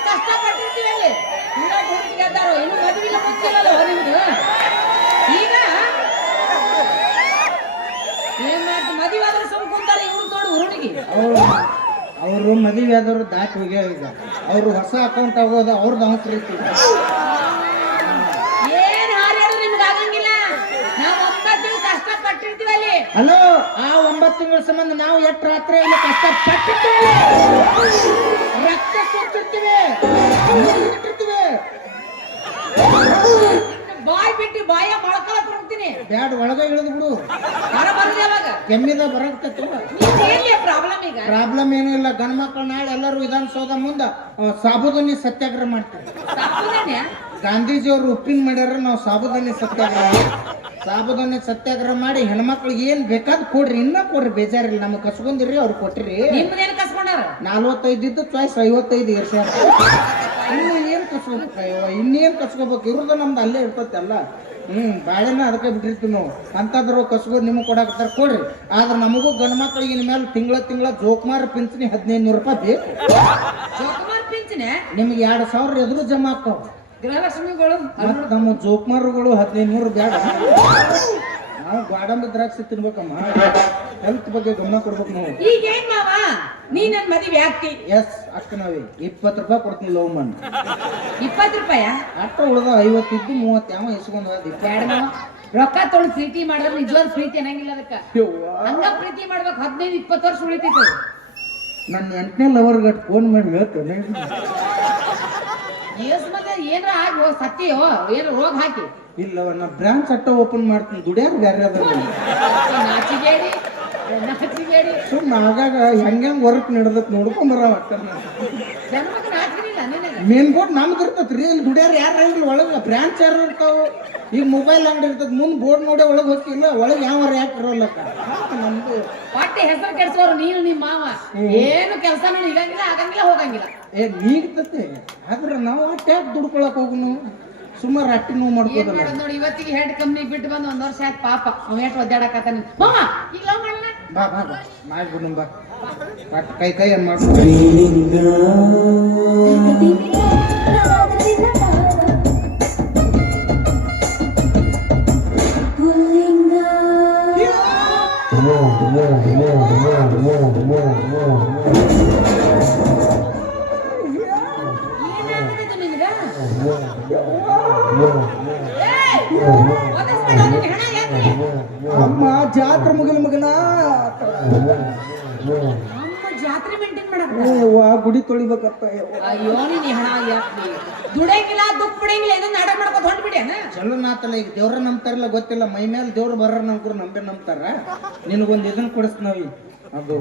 ಕಷ್ಟಪಟ್ಟಿರ್ತೀವಿ ಇನ್ನು ಮದುವೆ ಮುಚ್ಚಿರಲ್ಲ ನಿಮ್ದು ಈಗ ಏನ್ ಮಾಡ್ತಿ ಮದುವೆ ಆದ್ರೆ ಸುಮ್ ಕುಂತಾರೆ ಇವ್ರು ನೋಡು ಹುಡುಗಿ ಅವ್ರು ಅವರು ಮದುವೆ ಆದವರು ದಾಟಿ ಹೋಗ್ಯಾವ ಈಗ ಅವರು ಹೊಸ ಅಕೌಂಟ್ ಆಗೋದು ಅವ್ರದ್ದು ಅವಸರ ಅಲ್ಲಿ. ಹಲೋ ಆ ಒಂಬತ್ತು ತಿಂಗಳ ಸಂಬಂಧ ನಾವು ಎಷ್ಟು ರಾತ್ರಿ ಇಲ್ಲಿ ಕಷ್ಟಪಟ್ಟಿರ್ತೀವಿ? ರಕ್ತ ಸುತ್ತಿರ್ತೀವಿ ಇಟ್ಟಿರ್ತೀವಿ ಬಾಯ್ ಬಿಟ್ಟು ಬಾಯ ಮೊಳಕಲಕ್ ಬ್ಯಾಡ ಒಳಗೆ ಇಳಿದು ಬಿಡು. ಹೊರ ಬರೋದು ಯಾವಾಗ ಕೆಮ್ಮಿದ ಬರಕ್ತೈತಿ ಏನ್ಲಿ ಪ್ರಾಬ್ಲಮ್ ಈಗ? ಪ್ರಾಬ್ಲಮ್ ಏನೂ ಇಲ್ಲ. ಗಂಡ್ ಮಕ್ಕಳು ನಾಳೆ ಎಲ್ಲರೂ ವಿಧಾನಸೌಧ ಮುಂದೆ ಸಾಬುದಾನಿ ಸತ್ಯಾಗ್ರಹ ಮಾಡ್ತಾರೆ. ಗಾಂಧೀಜಿ ಅವರು ಉಪ್ಪಿನ ಮಾಡ್ಯಾರ ನಾವು ಸಾಬೂದನ್ನಿ ಸತ್ಯಾಗ್ರಹ ಸಾಬುದಾನಿ ಸತ್ಯಾಗ್ರಹ ಮಾಡಿ ಹೆಣ್ಮಕ್ಳಿಗೆ ಏನ್ ಬೇಕಾದ್ ಕೊಡ್ರಿ. ಇನ್ನ ಕೊಡ್ರಿ ಬೇಜಾರಿಲ್ಲ. ನಮ್ಗೆ ಕಸ್ಕೊಂಡಿರಿ ಅವ್ರು ಕೊಟ್ಟಿರಿ ನಿಮ್ದೇನ್ ಕಸ್ಕೊಂಡಾರ? ನಲ್ವತ್ತೈದು ಇದ್ದು ಚಾಯ್ಸ್ ಐವತ್ತೈದು ಇರ್ಸ್ಯಾರ ಇನ್ನು ಏನ್ ಕಸ್ಕೋಬೇಕು? ಇನ್ನೇನ್ ಕಸ್ಕೋಬೇಕು? ಇರೋದು ನಮ್ದು ಅಲ್ಲೇ ಇರ್ತೈತೆ ಅಲ್ಲ ಹ್ಮ್ ಬಾಳೆನ ಅದಕ್ಕೆ ಬಿಟ್ಟಿರ್ತೀವಿ ನಾವು. ಅಂತಂದ್ರು ಕಸಬು ನಿಮಗೆ ಕೊಡಾಕತ್ತಾರ ಕೊಡ್ರಿ. ಆದ್ರೆ ನಮಗೂ ಗಂಡು ಮಕ್ಕಳಿಗೆ ಮೇಲೆ ತಿಂಗಳ ತಿಂಗಳ ಜೋಕುಮಾರ ಪಿಂಚಣಿ ಹದಿನೈದು ನೂರು ರೂಪಾಯಿ ಬೇಕು. ಜೋಕುಮಾರ್ ಪಿಂಚಣಿ? ನಿಮ್ಗೆ ಎರಡು ಸಾವಿರ ಎದುರು ಜಮಾ ಆಗ್ತಾವ. ಗೃಹಲಕ್ಷ್ಮಿಗಳು ಮತ್ತ್ ನಮ್ಮ ಜೋಕ್ಮಾರ್ಗಳು ಹದಿನೈದು ನೂರು ಬೇಡ ನಾವು ಗಾಡಂಬಿ ದ್ರಾಕ್ಷಿ ತಿನ್ಬೇಕಮ್ಮ. ಹೆಲ್ತ್ ಬಗ್ಗೆ ಗಮನ ಕೊಡ್ಬೇಕು ನಾವು. ಈಗ ಏನ್ ಮಾವ? ನೀ ನನ್ ಮದುವೆ ಆಗ್ತಿ. ಎಸ್ ಅಕ್ಕನವಿ. ಇಪ್ಪತ್ತು ರೂಪಾಯಿ ಕೊಡ್ತೀನಿ ಲವ್ ಮನ್. ಇಪ್ಪತ್ತು ರೂಪಾಯ? ಅಟ್ಟ ಉಳ್ದ ಐವತ್ತಿದ್ದು ಮೂವತ್ತು ಯಾವ ಇಸ್ಕೊಂಡ್ ಹೋದ ಬ್ಯಾಡ ಮಾವ. ರೊಕ್ಕ ತೊಗೊಂಡು ಪ್ರೀತಿ ಮಾಡಿದ್ರೆ ನಿಜವಾದ ಪ್ರೀತಿ ಅನ್ನಂಗಿಲ್ಲ ಅದಕ್ಕ. ಹಂಗ ಪ್ರೀತಿ ಮಾಡ್ಬೇಕು ಹದಿನೈದು ಇಪ್ಪತ್ತು ವರ್ಷ ಉಳಿತೈತೆ ನನ್ನ ಎಂಟನೇ ಲವರ್ ಗಟ್ ಫೋನ್ ಮಾಡಿ ಹೇಳ್ತೇನೆ. ಮತ್ತೆ ಏನ್ರ ಆಗಿ ಹೋಗ್ ಸತ್ತಿಯೋ ಏನ್ ರೋಗ ಹಾಕಿ. ಇಲ್ಲವ ನಾ ಬ್ರಾಂಚ್ ಅಟ್ಟ ಓಪನ್ ಮಾಡ್ತೀನಿ ದುಡಿಯಾರ ಬೇರೆ ಅದ ನಾಚಿಗೇಡಿ ನಾಚಿಗೇಡಿ ಸುಮ್ಮನೆ ಆಗಾಗ ಹೆಂಗೆ ಹೆಂಗೆ ವರ್ಕ್ ನಡೆದತ್ ನಾಚಿಗಿಲ್ಲ ನಿನಗೆ? ಮೇನ್ ಬೋರ್ಡ್ ನಮ್ದು ಇರ್ತೈತಿ ರೀ ಇಲ್ಲಿ ದುಡಿಯಾರ ಯಾರು ಇರಲಿ ಒಳಗೆ ಬ್ರಾಂಚ್ ಯಾರು ಇರ್ತಾವ? ಈಗ ಮೊಬೈಲ್ ಅಂಗಡಿ ಇರ್ತೈತಿ ಮುಂದೆ ಬೋರ್ಡ್ ನೋಡಿ ಒಳಗೆ ಹೋಗಿಲ್ಲ ಒಳಗೆ ಯಾವ ಯಾಕೆ ಇರೋಲ್ಲಕ್ಕ ಅದಕ್ಕೆ ನಮ್ದು. ಪಾಟಿ ಹೆಸರು ಕೆಡ್ಸೋರು ನೀನು ನಿಮ್ಮ ಮಾವ. ಏನು ಕೆಲಸ ಇಲ್ಲಂಗಿಲ್ಲ ಆಗಂಗಿಲ್ಲ ಹೋಗಂಗಿಲ್ಲ. ಏ ನೀಗ್ತತೆ ಆದ್ರೆ ನಾವು ಟ್ಯಾಪ್ ದುಡ್ಕೊಳಕ್ ಹೋಗುನು. ಸುಮಾರು ರಟ್ಟಿ ನೋವು ಏನ್ ಮಾಡ್ಕೋದಲ್ಲ. ಮಾಡೋದ್ ನೋಡಿ ಇವತ್ತಿಗೆ ಹೆಡ್ ಕಂಪ್ನಿ ಬಿಟ್ಟು ಬಂದು ಒಂದ್ ವರ್ಷ ಆಯ್ತು ಪಾಪ. ಅವ್ ಎಷ್ಟು ಒದ್ದಾಡಕತ್ತಾನ. ಮಾವ ಈಗ ಲವ್ ಮಾಡೋಣ ಬಾ ಬಾ ಬಾ. ಮಾಡ್ಬಿಡು ಬಾ. ಅಟ್ ಕೈ ಕೈ ಏನ್ ಮಾಡ್ಕೊ ಗುಡಿ ತೊಳಿಬೇಕಪ್ಪ. ಅಯ್ಯೋ ನೀನ್ ಈ ಹಣ ಯಾಕ್ರಿ ದುಡಂಗಿಲ್ಲ ದುಃಖ ಬಿಡಂಗಿಲ್ಲ ಇದನ್ನ ನಾಟಕ ಮಾಡ್ಕೊತ ಹೊಂಟ್ಬಿಡ್ಯಾನ ಚಲೋ ನಾತಲ್ಲ ಈಗ ದೇವ್ರ ನಂಬ್ತಾರಲ್ಲ ಗೊತ್ತಿಲ್ಲ ಮೈ ಮೇಲೆ ದೇವ್ರು ಬರ್ರ ನಂಬ್ರು ನಂಬೆ ನಂಬ್ತಾರ. ನಿನಗೊಂದು ಇದನ್ನ ಕೊಡಿಸ್ತೀವಿ ಅದು.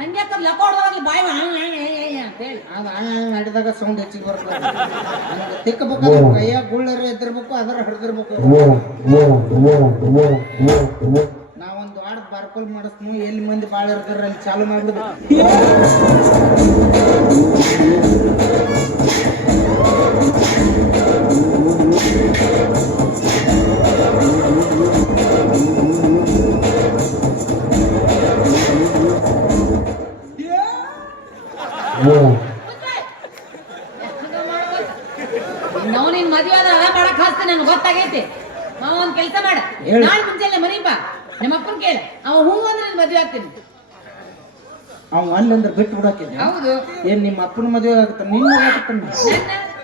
ಹಂಗ್ಯಾಕ ಲಕ್ಕ ಹೊಡ್ದಾಗಲಿ ಬಾಯಿ ನಡೆದಾಗ ಸೌಂಡ್ ಹೆಚ್ಚಿಗೆ ಬರ್ತದೆ. ತಿಕ್ಕಬೇಕಾದ್ರೆ ಕೈಯಾಗ ಗುಳ್ಳರ ಎದ್ದಿರ್ಬೇಕು ಅದರ ಹಡ್ದಿರ್ಬೇಕು. ಮಾಡಿಸ್ನು ಎಲ್ಲಿ ಮಂದಿ ಭಾಳ ಇರ್ತಾರ ಅಲ್ಲಿ ಚಾಲು ಮಾಡ್ಬಿಡುದು ಹೌದು. ಏನ್ ನಿಮ್ಮ ಅಪ್ಪನ ಮದುವೆ ಆಗುತ್ತೆ ನಿನ್ನ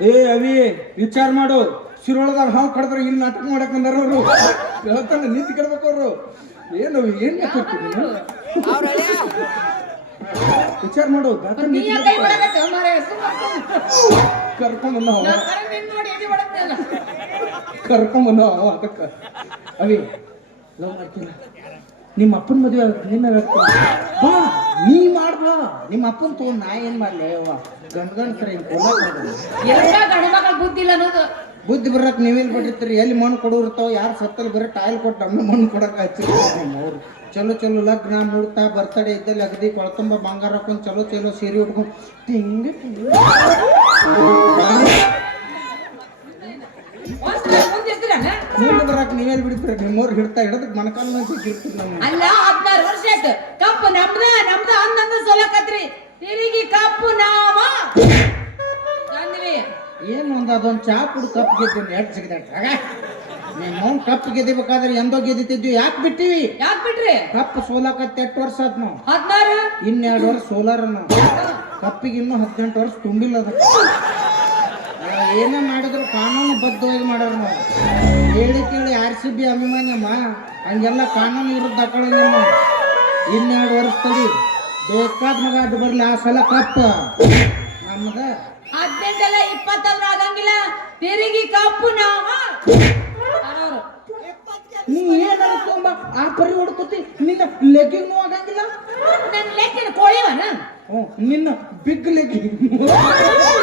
ಏ ಅವಿ ವಿಚಾರ ಮಾಡು. ಶಿರೊಳಗ ಹಾವು ಕಡದ್ರ ಇಲ್ಲಿ ನಾಟಕ ಮಾಡಕ್ ಬಂದಾರ ಅವರು. ಹೇಳ್ತಾನೆ ನೀತಿ ಕೇಳ್ಬೇಕು ಅವರು. ಏನು ಅವಿ ಏನ್ ನೀನು? ವಿಚಾರ ಮಾಡು ಕರ್ಕೊಂಡ್ ಬಂದ. ಕರ್ಕೊಂಡ್ ಬಂದ ಅದಕ್ಕ. ಅವಿ ಲವ್ ಮಾಡ್ತೀನ ನಿಮ್ಮ ಅಪ್ಪನ ಮದುವೆ ಆಗುತ್ತೆ ನಿನ್ನ ಬಾ ನೀ ಮಾಡ್ಬಾ ನಿಮ್ಮ ಅಪ್ಪನ ತಗೊಂಡ್ ನಾ ಏನ್ ಮಾಡ್ಲಿ? ಅವ್ವ ಗಂಡ ಗಂಡ ಸರಿ ಹಿಂಗ್ ಕೊಲ್ಲಕ್ ಹೋಗ್ಬೇಡ. ಎಲ್ಲ ಗಂಡು ಮಕ್ಕಳ ಬುದ್ಧಿ ಇಲ್ಲ ಅನ್ನೋದು. ಬುದ್ಧಿ ಬರಕ್ ನೀವೆಲ್ಲಿ ಬಿಟ್ಟಿರ್ತೀರಿ? ಎಲ್ಲಿ ಮಣ್ಣು ಕೊಡೋರ್ತಾವ ಯಾರು ಸತ್ತಲ್ಲಿ ಬರೀ ಟಾಯ್ಲ್ ಕೊಟ್ಟು ಅಮ್ಮ ಮಣ್ಣು ಕೊಡಕ್ ಹಚ್ಚಿರ್ತಾರೆ ಅವ್ರು. ಚಲೋ ಚಲೋ ಲಗ್ನ ಮುಹೂರ್ತ ಬರ್ತಡೇ ಇದ್ದಲ್ಲಿ ಅಗದಿ ಕೊಳತುಂಬ ಬಂಗಾರ ಹಾಕೊಂಡು ಚಲೋ ಚಲೋ ಸೀರೆ ಉಟ್ಕೊಂಡು ಬರಕ್ ನೀವೆಲ್ಲಿ ಬಿಡ್ತೀರಿ? ನಿಮ್ಮವ್ರು ಹಿಡ್ತಾ ಹಿಡಿದಕ್ಕೆ ಮನಕಾಲ ನಮ್ಮ ಅಲ್ಲ ಹದಿನಾರು ವರ್ಷ ಆಯ್ತು. ಕಪ್ಪು ನಮ್ದ ನಮ್ದ ಅಂದಂದ ಸೋಲಕತ್ರಿ. ತಿರುಗಿ ಕಪ್ಪು ನಾವ. ಏನು ಒಂದು ಅದೊಂದು ಚಾ ಕುಡ್ ಕಪ್ ಗೆದ್ದೀನಿ ಎಷ್ಟು ಸಿಗದಾಟ ನಿಮ್ಮ ಅವ್ನು ಕಪ್ ಗೆದಿಬೇಕಾದ್ರೆ ಎಂದೋ ಗೆದಿತಿದ್ವಿ ಯಾಕೆ ಬಿಟ್ಟಿವಿ? ಯಾಕೆ ಬಿಟ್ರಿ? ಕಪ್ ಸೋಲಾಕತ್ತೆ ಎಷ್ಟು ವರ್ಷ ಆತ್ ನಾವು ಹದಿನಾರು? ಇನ್ನೆರಡು ವರ್ಷ ಸೋಲಾರ ನಾವು ಕಪ್ಪಿಗೆ ಇನ್ನೂ ಹದಿನೆಂಟು ವರ್ಷ ತುಂಬಿಲ್ಲ ಅದಕ್ಕೆ. ಅಲ್ಲ, ಏನೇ ಮಾಡಿದ್ರು ಕಾನೂನು ಬದ್ಧವಾಗಿ ಮಾಡ್ಯಾರ ನಾವು ಹೇಳಿ ಕೇಳಿ ಆರ್ ಸಿ ಬಿ ಅಭಿಮಾನಿಯಮ್ಮ ಹಂಗೆಲ್ಲ ಕಾನೂನು ವಿರುದ್ಧ ಹಾಕೊಳ್ಳೋಂಗಿಲ್ಲ ಇನ್ನೆರಡು ವರ್ಷ ತಡಿ ಬೇಕಾದ ಮಗ ಅಡ್ಡು ಬರ್ಲಿ ಆ ಸಲ ಕಪ್ಪ. ನಮ್ದ ಹದಿನೆಂಟಲ್ಲ ಇಪ್ಪತ್ತಾದ್ರೂ ಆಗಂಗಿಲ್ಲ. ತಿರುಗಿ ಕಪ್ಪು ನಾವ. ನೀ ಏನಾದ್ರು ತುಂಬಾ ಆ ಪರಿ ಹೊಡ್ಕೋತಿ ನಿನ್ನ ಲೆಗ್ಗಿಂಗ್ ಆಗಂಗಿಲ್ಲ? ನನ್ನ ಲೆಗ್ಗಿನ ಕೋಳಿವನ? ಹ್ಞೂ ನಿನ್ನ ಬಿಗ್ ಲೆಗ್ಗಿಂಗ್ ಏನು ಬರ್ಬಾರ್ದು ಅಂತ ಹೋಗಿ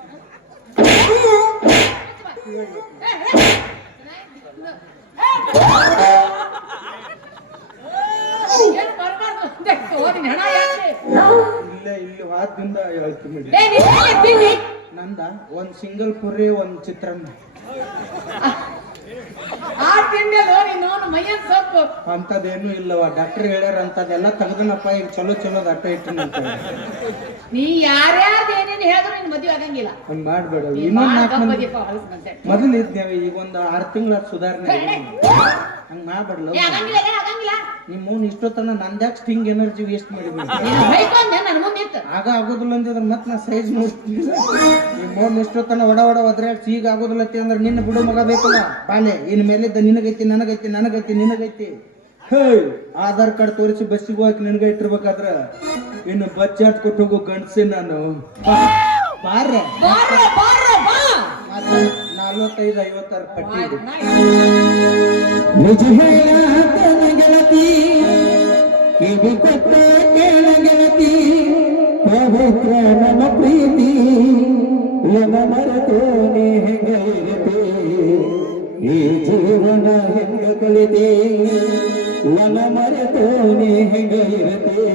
ಹಣ ಯಾಕೆ ಇಲ್ಲೇ ಇಲ್ಲಿ ಹೇಳ್ತೀನಿ ತಿನ್ನಿ? ನಂದ ಒಂದ್ ಸಿಂಗಲ್ ಪುರಿ ಒಂದ್ ಚಿತ್ರಾನ್ನ. ಆ ನೋನು ಸೊಪ್ಪು. ಅಂತದೇನು ಇಲ್ಲವ ಡಾಕ್ಟರ್ ಹೇಳ್ಯಾರ ಅಂತದೆಲ್ಲ ತೆಗೆದನಪ್ಪ ಈಗ ಚಲೋ ಚಲೋ ಅಟ್ಟ ಇಟ್ಟು ನೀ ಯಾರ್ಯಾರ್ದು ಏನೇನು ಹೇಳಿದ್ರು ನಿನ್ ಮದ್ವೆ ಆಗಂಗಿಲ್ಲ. ಹಂಗ್ ಮಾಡ್ಬೇಡ ಮೊದಲಿದ್ದೇವೆ ಇನ್ನೊಂದ್ ನಾಲ್ಕು ಮಂದಿ. ಮೊದಲು ಇದ್ನೇವ ಈಗ ಒಂದು ಆರು ತಿಂಗಳ ಸುಧಾರಣೆ. ಹಂಗ ಹಂಗ್ ಮಾಡ್ಬೇಡಲ್ಲ ಏ, ಆಗಂಗಿಲ್ಲ ಏ, ಆಗಂಗಿಲ್ಲ ನಿಮ್ಮ ಮೂನ್ ಇಷ್ಟೊತ್ತನ ನಂದ್ಯಾಕ್ ಸ್ಟಿಂಗ್ ಎನರ್ಜಿ ವೇಸ್ಟ್ ಮಾಡಿದ್ವಿ ನನ್ನ ಮುಂದೆ ಆಗ ಆಗೋದಿಲ್ಲ ಅಂದಿದ್ರೆ ಮತ್ತೆ ನಾ ಸೈಜ್ ನೋಡ್ತೀನಿ ನಿಮ್ಮ ಮೂನ್ ಇಷ್ಟೊತ್ತನ ಒಡ ಒಡ ಹೋದ್ರೆ ಸೀಗ ಆಗೋದಿಲ್ಲ ಅಂದ್ರೆ ನಿನ್ನ ಬಿಡು ಮಗ ಬೇಕಲ್ಲ? ಬಾಲೆ ಇನ್ ಮೇಲಿದ್ದ ನಿನಗೈತಿ ನನಗೈತಿ ನನಗೈತಿ ನಿನಗೈತಿ. ಹೇ ಆಧಾರ್ ಕಾರ್ಡ್ ತೋರಿಸಿ ಬಸ್ಸಿಗೆ ಹೋಗಕ್ ನಿನಗ ಇಟ್ಟಿರ್ಬೇಕಾದ್ರ ಇನ್ನು ಬಸ್ ಚಾರ್ಜ್ ಕೊಟ್ಟು ಹೋಗೋ ಗಂಡ್ಸಿ ನಾನು. ಬಾರ್ರೆ. ಬಾರ ಬಾರ ಬಾ. ನಲ್ವತ್ತೈದು ಐವತ್ತಾರು ಪಟ್ಟಿ ಇದೆ. ನಿಜ ಹೇಳಾತನ ಗೆಳತಿ ಕಿವಿ ಕೊಟ್ಟ ಕೇಳ ಗೆಳತಿ ಪವಿತ್ರ ನಮ್ಮ ಪ್ರೀತಿ ಎನ ಮರೆತೋನೆ ಹೆಂಗ ಇರತೆ ಈ ಜೀವನ ಹೆಂಗ ಕಲಿತೆ ನನ್ನ ಮರೆತೋನೆ ಹೆಂಗ ಇರತೆ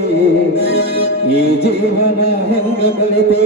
ಈ ಜೀವನ ಹೆಂಗ ಕಲಿತೆ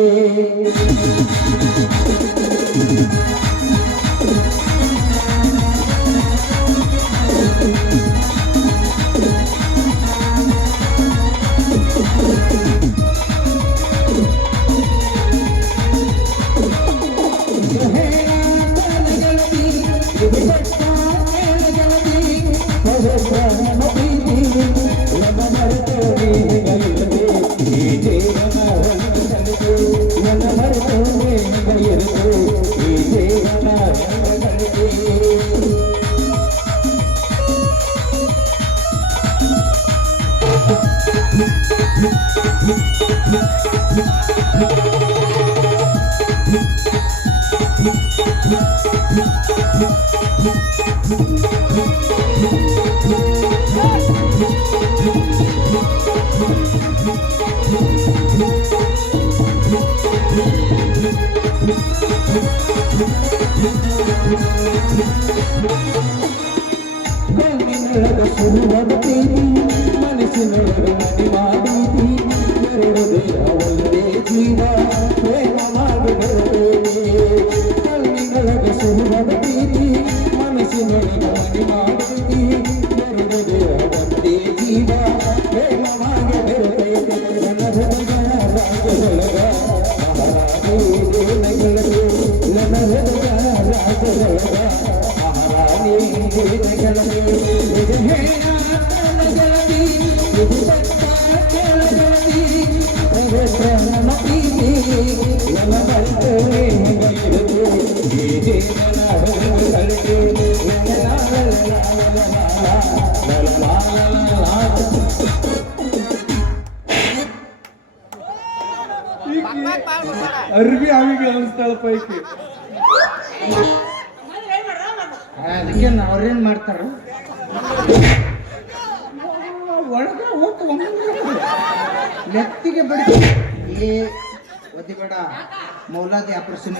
ಮೌಲಾದಿ ಆಪರೇಷನ್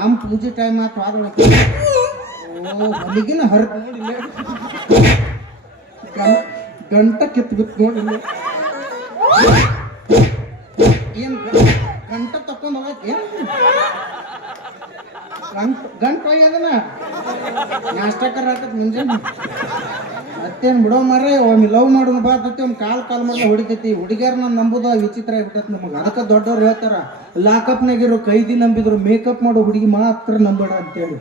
ಆಮ್ ಪೂಜೆ ಟೈಮ್ ಆತು ಆದೊಳಗೆ ಓ ಹೊಲಿಗಿನ ಹರ್ ನೋಡಿಲ್ಲ ಗಂ- ಗಂಟ ಕಿತ್ತು ಬಿತ್ತು ನೋಡಿಲ್ಲ ಏನ್ ಗ- ಗಂಟ ತಕೊಂಡ್ ಹೋಗಕ್ ಏನ್ ಗಂಟ ಗಂಟ ಹೋಗ್ಯದನ ನಾಷ್ಟಕರ ಹಾಕತ್ ಮುಂಜಾನೆ ಮತ್ತೇನ್ ಬಿಡೋ ಮಾರ್ರೆ, ಒಮ್ಮೆ ಲವ್ ಮಾಡೋದು ಬಾತೈತಿ ಒಮ್ಮೆ ಕಾಲ್ ಕಾಲ್ ಮಾಡಿ ಹೊಡಿತೈತಿ. ಹುಡುಗಿಯರ್ನ ನಂಬುದ ವಿಚಿತ್ರ ಆಗ್ಬಿಟ್ಟ ನಮಗೆ. ಅದಕ್ಕೆ ದೊಡ್ಡವ್ರು ಹೇಳ್ತಾರ ಲಾಕಪ್ನಾಗಿರೋ ಕೈದಿ ನಂಬಿದ್ರು ಮೇಕಪ್ ಮಾಡೋ ಹುಡುಗಿ ಮಾತ್ರ ನಂಬೇಡ ಅಂತೇಳಿ.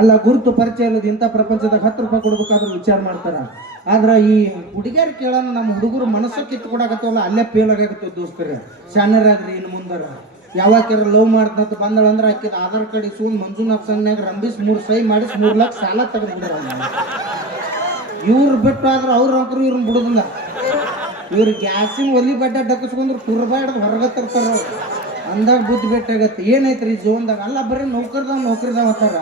ಅಲ್ಲ, ಗುರುತು ಪರಿಚಯ ಇಲ್ಲದ ಇಂಥ ಪ್ರಪಂಚದಾಗ ಹತ್ತು ರೂಪಾಯಿ ಕೊಡ್ಬೇಕಾದ್ರೆ ವಿಚಾರ ಮಾಡ್ತಾರ. ಆದ್ರೆ ಈ ಹುಡುಗಿಯರ್ ಕೇಳೋಣ ನಮ್ಮ ಹುಡುಗರು ಮನಸ್ಸು ಕಿತ್ತು ಕೊಡಾಕತ್ತವಲ್ಲ, ಅಲ್ಲೇ ಫೇಲ್ ಆಗತ್ತ ದೋಸ್ತರ. ಶಾನರಾಗ್ರಿ ಇನ್ನು ಮುಂದರ. ಯಾವಾಗ ಲವ್ ಮಾಡ್ದಂತ ಬಂದಳ ಅಂದ್ರೆ ಆಕಿದ ಆಧಾರ್ ಕಾರ್ಡ್ ಇಸ್ಕೊಂಡು ಮಂಜುನಾಥ್ ಸಣ್ಣ ರಂಬಿಸ್ ಮೂರು ಸೈ ಮಾಡಿಸಿ ಮೂರು ಲಕ್ಷ ಸಾಲ ತೆಗೆದ್ಬಿಡ್ರ ಇವ್ರು ಬಿಟ್ಟು ಆದ್ರೆ ಅವ್ರ ಅಂಕರು ಇವ್ರನ್ನ ಬಿಡುದಿಲ್ಲ. ಇವ್ರು ಗ್ಯಾಸಿನ ಒಲಿ ಬಡ್ಡ ಡಕ್ಕಿಸ್ಕೊಂಡ್ರು ಕುರ್ಬಾಡ್ದು ಹೊರಗೆ ತರ್ತಾರ ಅವ್ರು. ಅಂದಾಗ ಬುದ್ಧಿ ಭೇಟಿಯಾಗತ್ತೆ ಏನೈತ್ರಿ ಜೀವನದಾಗ? ಅಲ್ಲ, ಬರೀ ನೌಕರಿದಾವ ನೌಕರಿದಾವ ಅಂತಾರ.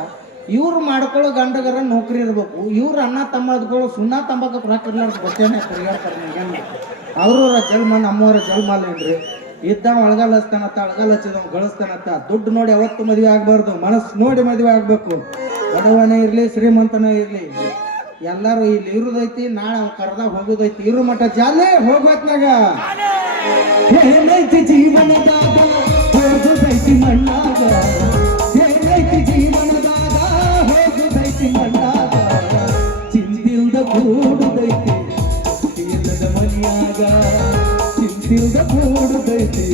ಇವ್ರು ಮಾಡ್ಕೊಳ್ಳೋ ಗಂಡಗರ ನೌಕರಿ ಇರ್ಬೇಕು. ಇವ್ರು ಅಣ್ಣ ತಮ್ಮ ಅದ್ಕೊಳ್ಳೋ ಸುಣ್ಣ ತಂಬಾಕ ಪ್ರಾಕಿರ್ಲಾರ್ದು ಗೊತ್ತೇನೆ ತಿರ್ಗಾಡ್ತಾರೆ ನಿಮ್ಗೆ ಅವ್ರವ್ರ ಜನ್ಮ ನಮ್ಮವ್ರ ಜನ್ಮ ಅಲ್ಲೇನ್ರಿ ಇದ್ದ ಒಳಗಾಲ ಹಚ್ತಾನತ್ತ ಅಳಗಾಲ ಗಳಿಸ್ತಾನತ್ತ. ದುಡ್ಡು ನೋಡಿ ಅವತ್ತು ಮದುವೆ ಆಗ್ಬಾರ್ದು. ಮನಸ್ಸು ನೋಡಿ ಮದುವೆ ಆಗ್ಬೇಕು. ಬಡವನೇ ಇರಲಿ, ಶ್ರೀಮಂತನೇ ಇರ್ಲಿ. ಎಲ್ಲರೂ ಇಲ್ಲಿ ಇರುದೈತಿ ನಾಳೆ ಅವ್ನು ಹೋಗುದೈತಿ. ಇರು ಮಟ್ಟ ಜಾಲೆ ಹೋಗ್ಬೇಕನಾಗ ಏನೈತಿ ಜೀವನದಾಗ? ಹೋಗುದೈತಿ ಮಣ್ಣಾಗ. ಏನೈತಿ ಜೀವನದಾಗ? ಹೋಗುದೈತಿ ಮಣ್ಣಾಗ. ಚಿಂತಿಲ್ದ ಕೂಡುದೈತಿ ಇಲ್ಲದ ಮನೆಯಾಗ. ಚಿಂತಿಲ್ದ ಕೂಡುದೈತಿ.